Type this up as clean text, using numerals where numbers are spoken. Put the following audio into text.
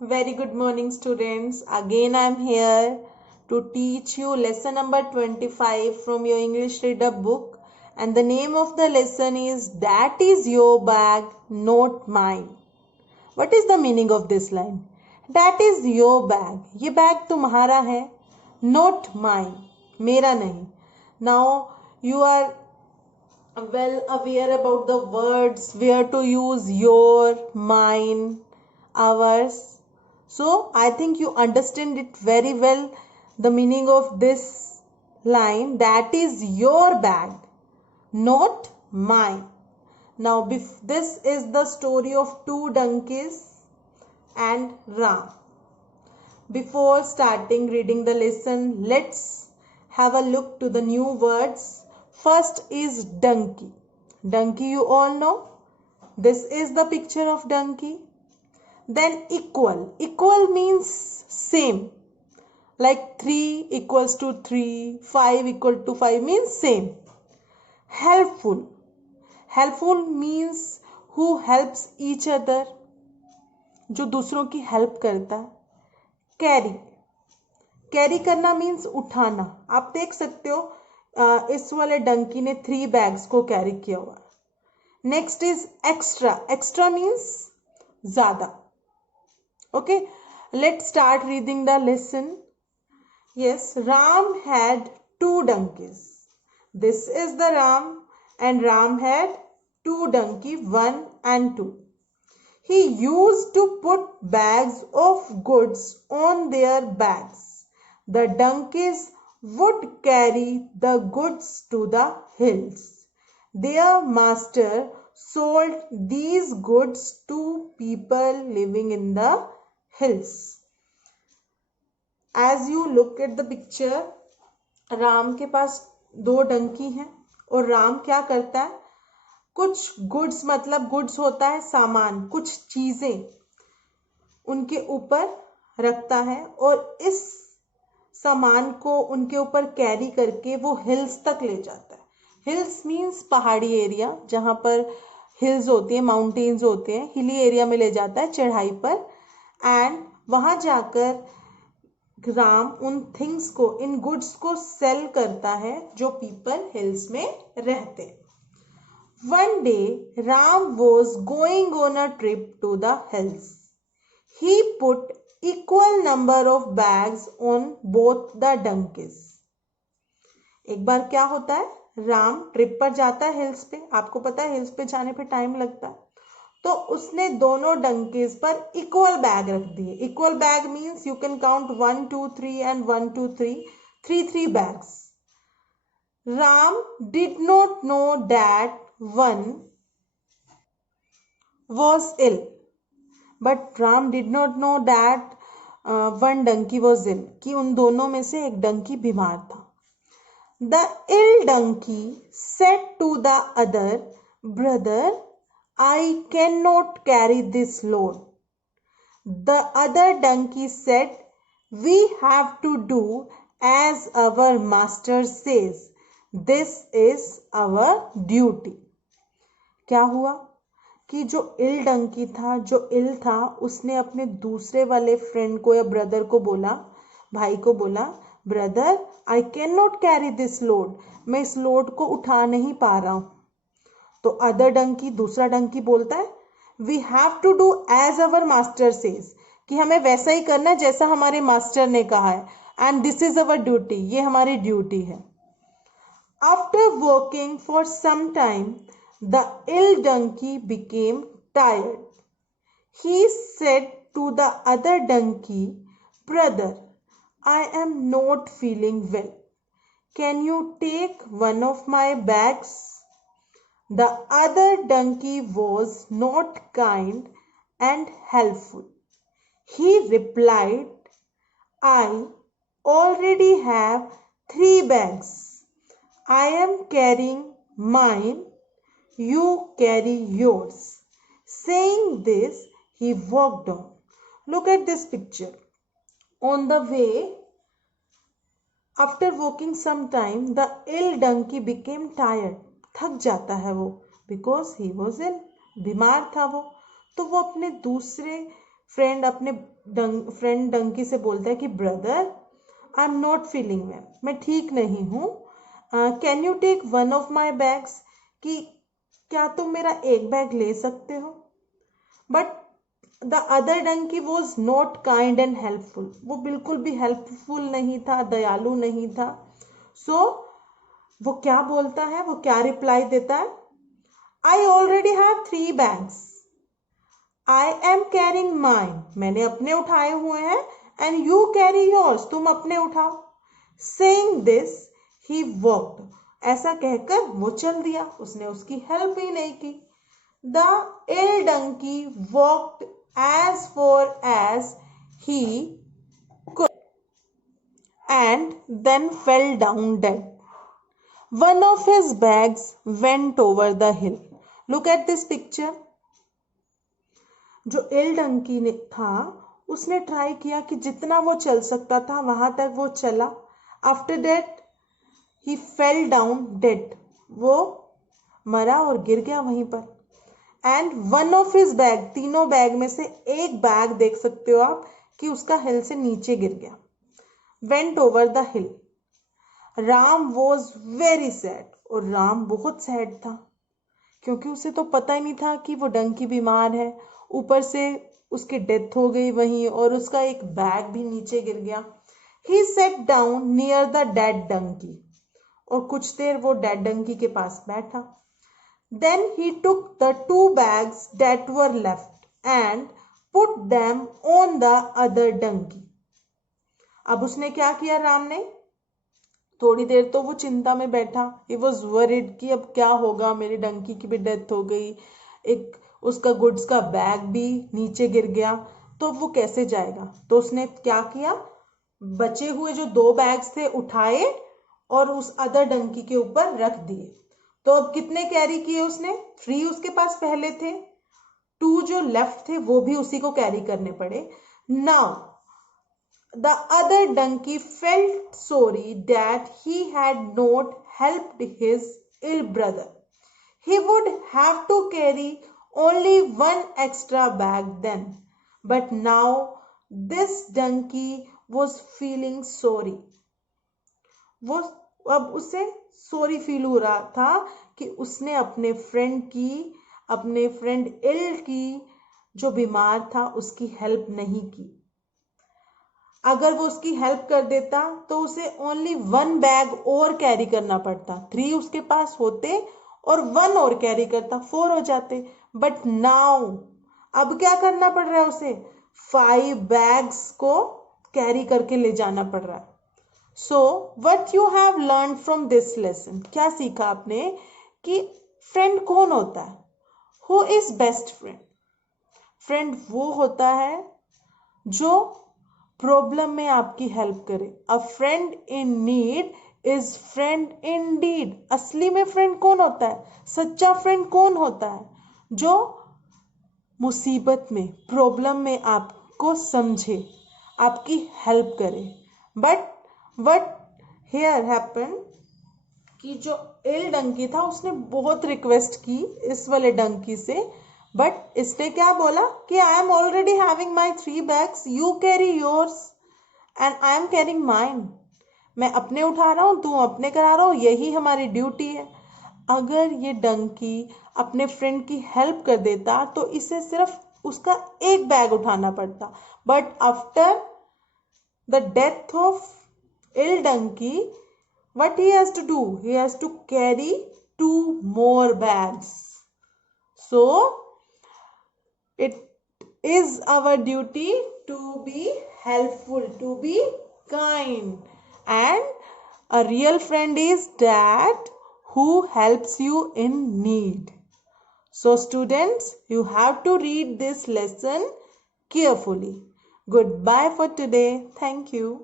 Very good morning, students. Again, I am here to teach you lesson number 25 from your English Reader book. And the name of the lesson is That is Your Bag, Not Mine. What is the meaning of this line? That is your bag. ये bag तुम्हारा है. Not mine. मेरा नहीं. Now, you are well aware about the words where to use your, mine, ours. So I think you understand it very well. The meaning of this line, that is your bag, not mine. Now this is the story of two donkeys and Ram. Before starting reading the lesson, let's have a look to the new words. First is donkey. Donkey you all know. This is the picture of donkey. Then equal. Equal means same. Like 3 equals to 3, 5 equal to 5 means same. Helpful. Helpful means who helps each other. जो दूसरों की help करता है. Carry. Carry करना means उठाना. आप देख सकते हो इस वाले डंकी ने 3 बैग्स को कैरी किया हुआ. Next is extra. Extra means ज्यादा. Okay, let's start reading the lesson. Yes, Ram had 2 donkeys. This is the Ram, and Ram had 2 donkeys, 1 and 2. He used to put bags of goods on their backs. The donkeys would carry the goods to the hills. Their master sold these goods to people living in the hills. As you look at the picture, Ram के पास 2 डंकी हैं और राम क्या करता है, कुछ goods मतलब goods होता है सामान, कुछ चीजें उनके ऊपर रखता है और इस सामान को उनके ऊपर कैरी करके वो हिल्स तक ले जाता है. हिल्स मीन्स पहाड़ी एरिया, जहां पर हिल्स होती है, माउंटेन्स होते हैं, हिली एरिया में ले जाता है, चढ़ाई पर. एंड वहां जाकर राम उन थिंग्स को, इन गुड्स को सेल करता है जो पीपल हिल्स में रहते. One day Ram was going on a trip to the hills. He put equal number of bags on both the donkeys. एक बार क्या होता है, राम ट्रिप पर जाता है हिल्स पे. आपको पता है हिल्स पे जाने पे टाइम लगता है. तो उसने दोनों डंकीज पर इक्वल बैग रख दिए. Equal bag means you can count 1 2 3 and 1 2 3, 3 bags. Ram did not know that one was ill. But Ram did not know that one donkey was ill, कि उन दोनों में से एक डंकी बीमार था. The ill donkey said to the other, "Brother, I cannot carry this load." The other donkey said, "We have to do as our master says. This is our duty." क्या हुआ कि जो इल डंकी था, जो इल था, उसने अपने दूसरे वाले फ्रेंड को या ब्रदर को बोला, भाई को बोला, brother I can not carry this load, मैं इस लोड को उठा नहीं पा रहा हूं. तो अदर डंकी, दूसरा डंकी बोलता है, we have to do as our master says, कि हमें वैसा ही करना है जैसा हमारे मास्टर ने कहा है. And this is our duty, ये हमारी ड्यूटी है. After working for some time the ill donkey became tired. He said to the other donkey, brother, I am not feeling well. Can you take one of my bags? The other donkey was not kind and helpful. He replied, I already have 3 bags. I am carrying mine. You carry yours. Saying this, he walked on. Look at this picture. On the way, after walking some time, the ill donkey became tired. थक जाता है वो, because he was ill. बीमार था वो. तो वो अपने दूसरे फ्रेंड डंकी से बोलता है कि brother, I am not feeling well, मैं ठीक नहीं हूँ, can you take one of my bags, कि क्या तुम मेरा एक बैग ले सकते हो। But the other donkey was not kind and helpful, वो बिल्कुल भी हेल्पफुल नहीं था, दयालु नहीं था। सो वो क्या बोलता है, वो क्या रिप्लाई देता है, I already have 3 bags, I am carrying mine, मैंने अपने उठाए हुए हैं, एंड यू कैरी योर्स, तुम अपने उठाओ। सेइंग दिस ही वॉक्ड, ऐसा कहकर वो चल दिया, उसने उसकी हेल्प ही नहीं की। The ill donkey walked as far as he could and then fell down dead. One of his bags went over the hill. Look at this picture. जो इल डंकी ने था, उसने ट्राई किया कि जितना वो चल सकता था वहां तक वो चला। After that he fell down dead, वो मरा और गिर गया वहीं पर। And one of his bag, तीनों बैग में से एक बैग देख सकते हो आप कि उसका हिल से नीचे गिर गया। Went over the hill. Ram was very sad, और राम बहुत सैड था, क्योंकि उसे तो पता ही नहीं था कि वो डंकी बीमार है, ऊपर से उसकी डेथ हो गई वहीं, और उसका एक बैग भी नीचे गिर गया। He set down near the dead donkey, और कुछ देर वो डेड डंकी के पास बैठा। Then he took the 2 bags that were left and put them on the other donkey. अब उसने क्या किया राम ने, थोड़ी देर तो वो चिंता में बैठा, he was worried कि अब क्या होगा, मेरी डंकी की भी डेथ हो गई, एक उसका गुड्स का बैग भी नीचे गिर गया, तो वो कैसे जाएगा। तो उसने क्या किया, बचे हुए जो 2 बैग्स थे उठाए और उस अदर डंकी के ऊपर रख दिए। तो अब कितने कैरी किए उसने, 3 उसके पास पहले थे, 2 जो लेफ्ट थे वो भी उसी को कैरी करने पड़े। Now the other donkey felt sorry that he had not helped his ill brother, he would have to carry only 1 extra bag then, but now this donkey was feeling sorry, वो अब उसे sorry feel हो रहा था कि उसने अपने friend इल की जो बीमार था उसकी हेल्प नहीं की। अगर वो उसकी हेल्प कर देता तो उसे ओनली 1 बैग और कैरी करना पड़ता, 3 उसके पास होते और 1 और कैरी करता, 4 हो जाते। बट नाउ अब क्या करना पड़ रहा है उसे, 5 बैग्स को कैरी करके ले जाना पड़ रहा है। So, what you have learned from this lesson? क्या सीखा आपने कि फ्रेंड कौन होता है, Who is best friend? Friend वो होता है जो प्रॉब्लम में आपकी हेल्प करे। A friend in need is friend in deed. असली में फ्रेंड कौन होता है, सच्चा फ्रेंड कौन होता है, जो मुसीबत में, प्रॉब्लम में आपको समझे, आपकी हेल्प करे। बट वट हेयर हैपन कि जो इल डंकी था उसने बहुत रिक्वेस्ट की इस वाले डंकी से, बट इसने क्या बोला कि I am already having my 3 bags, you carry yours and I am carrying mine. मैं अपने उठा रहा हूँ, तू अपने करा रहा हूँ, यही हमारी ड्यूटी है। अगर ये डंकी अपने फ्रेंड की हेल्प कर देता तो इसे सिर्फ उसका एक बैग उठाना पड़ता, but after the death of ill donkey, what he has to do, he has to carry 2 more bags. So it is our duty to be helpful, to be kind, and a real friend is that who helps you in need. So students, you have to read this lesson carefully. Goodbye for today. Thank you.